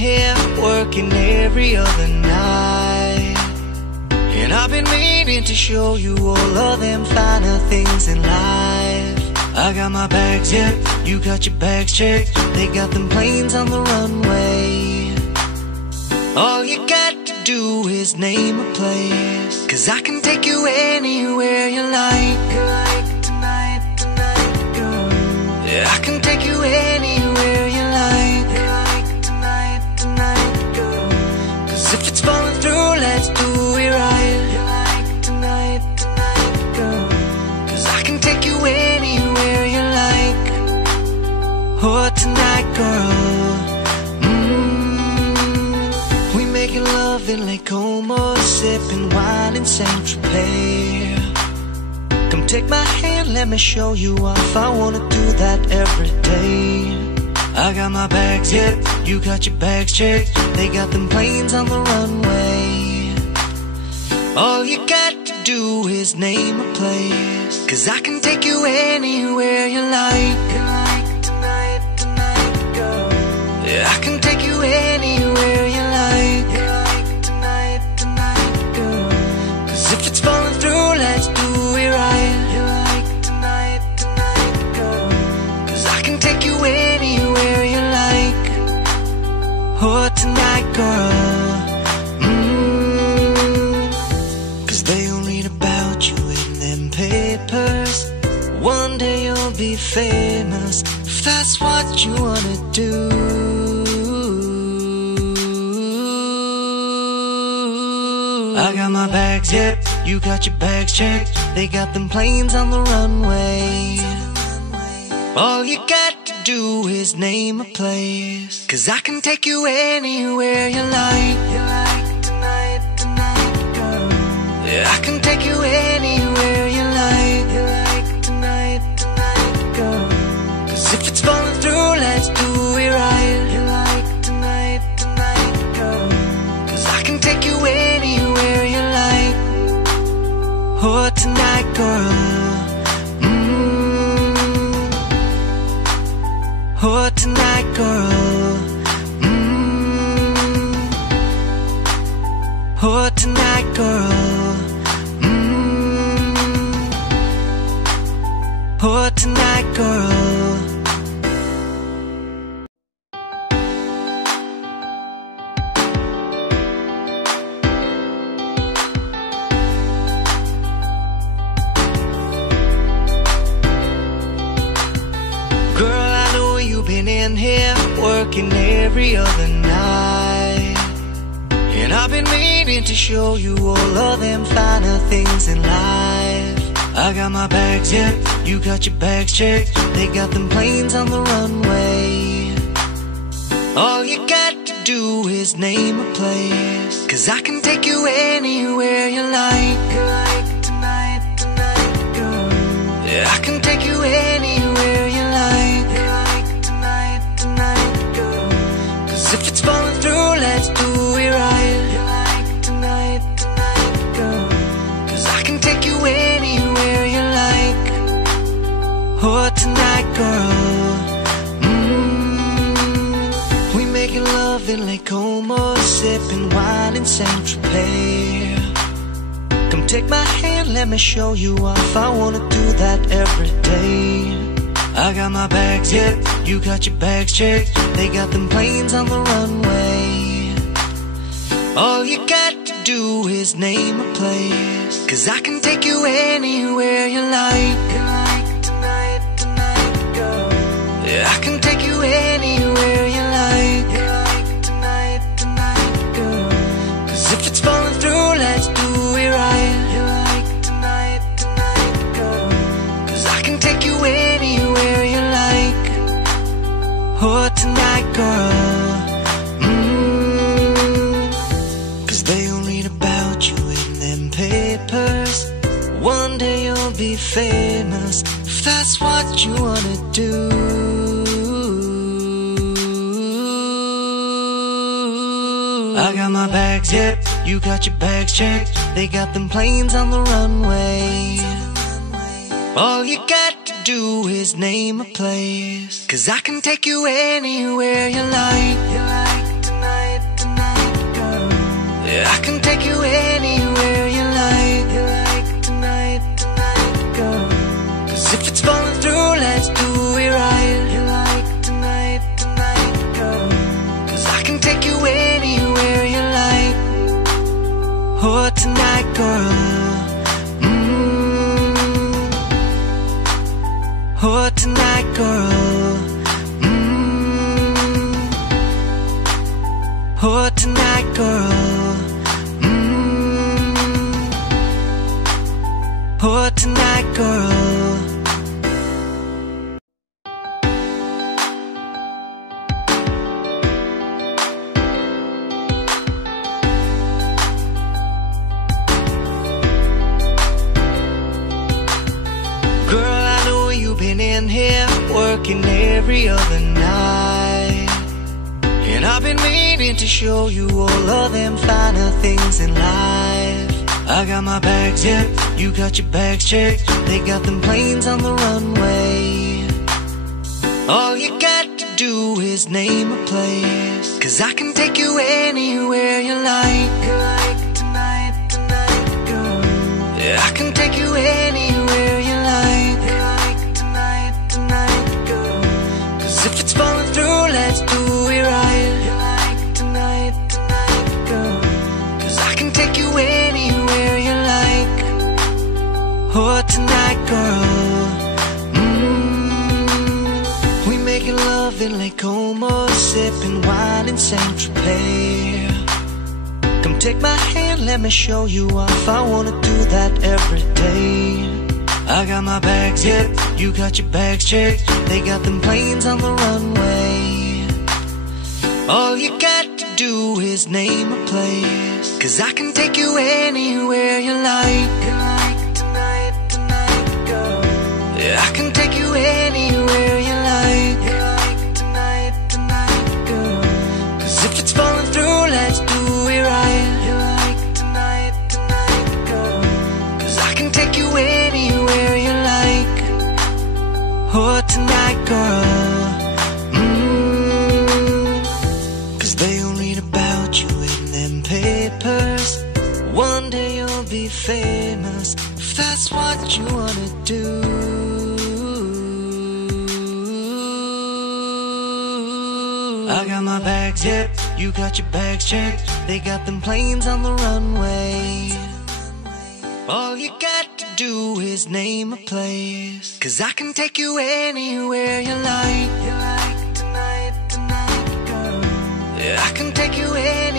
here working every other night, and I've been meaning to show you all of them finer things in life. I got my bags, yeah, you got your bags checked. They got them planes on the runway. All you got to do is name a place, 'cause I can take you anywhere you like. Tonight, tonight, girl. Yeah, I can take you anywhere you like. Tonight, tonight, girl. 'Cause if it's falling through, let's do it right. Tonight, tonight, girl. 'Cause I can take you anywhere you like. Oh, tonight, girl. We making love in Lake Como, sipping wine in Saint Tropez. Come take my hand, let me show you off. I wanna do that every day. I got my bags, yeah, you got your bags checked. They got them planes on the runway. All you got to do is name a place, 'cause I can take you anywhere you like. Tonight, tonight, girl. Yeah, I can take you anywhere you like. Tonight, tonight, girl. 'Cause if it's falling through, let's do it right. Tonight, tonight, girl. 'Cause I can take you anywhere you like. Oh, tonight, girl. 'Cause they all read about you in them papers. One day you'll be famous, if that's what you wanna do. I got my bags, yep, you got your bags checked. They got them planes on the runway. All you got to do is name a place, 'cause I can take you anywhere you like. Tonight, tonight, girl. Yeah, I can take you anywhere you like. Tonight, tonight, girl. 'Cause if it's falling through, let's do it right. Tonight, tonight, girl. 'Cause I can take you anywhere you like. Oh, tonight, girl. Oh, tonight, girl. Oh, tonight, girl. Oh, tonight, girl. Girl, I know you've been in here working every other night, and I've been meaning to show you all of them finer things in life. I got my bags, yeah, you got your bags checked. They got them planes on the runway. All you got to do is name a place, 'cause I can take you anywhere you like. Tonight, tonight, girl. Yeah, I can take you anywhere you like. Tonight, tonight, girl. 'Cause if it's falling through, let's do it right. Tonight, tonight, girl. 'Cause I can take you anywhere you like. Oh, tonight, girl. We making love in Lake Como, sipping wine in Saint Tropez. Come take my hand, let me show you off. I wanna do that every day. I got my bags, yeah, you got your bags checked. They got them planes on the runway. All you got to do is name a place, 'cause I can take you anywhere you like. Tonight, tonight, girl. Yeah, I can take you anywhere you like. Tonight, tonight, girl. 'Cause if it's falling through, let's do it right. Tonight, tonight, girl. 'Cause I can take you anywhere you like. Oh, tonight, girl. 'Cause they all read about you in them papers. One day you'll be famous, if that's what you wanna do. I got my bags, yep, you got your bags checked. They got them planes on the runway. All you got to do is name a place, 'cause I can take you anywhere you like. Tonight, tonight, girl. Oh, tonight, girl. Oh, tonight, girl. Oh, tonight, girl. Girl, I know you've been in here working every other night, and I've been meaning to show you all of them finer things in life. I got my bags checked, you got your bags checked. They got them planes on the runway. All you got to do is name a place, 'cause I can take you anywhere you like. Tonight, tonight, girl. Yeah, I can take you anywhere you like. Tonight, tonight, girl. 'Cause if it's falling through, let's do it right. Tonight, tonight, girl. 'Cause I can take you anywhere you like. Oh, tonight, girl. We making love in Lake Como, sipping wine in Saint-Tropez. Come take my hand, let me show you off. I wanna do that every day. I got my bags checked, you got your bags checked. They got them planes on the runway. All you got to do is name a place, 'cause I can take you anywhere you like. Tonight, tonight, girl. Yeah, I can take you anywhere you like. Tonight, tonight, girl. 'Cause if it's falling through, let's do it right. Tonight, tonight, girl. 'Cause I can take you anywhere you like. Oh, tonight, girl. 'Cause they all read about you in them papers. One day you'll be famous, if that's what you wanna do. I got my bags checked, you got your bags checked. They got them planes on the runway. All you got to do is name a place, 'cause I can take you anywhere you like. Tonight, tonight, girl. Yeah, I can take you anywhere.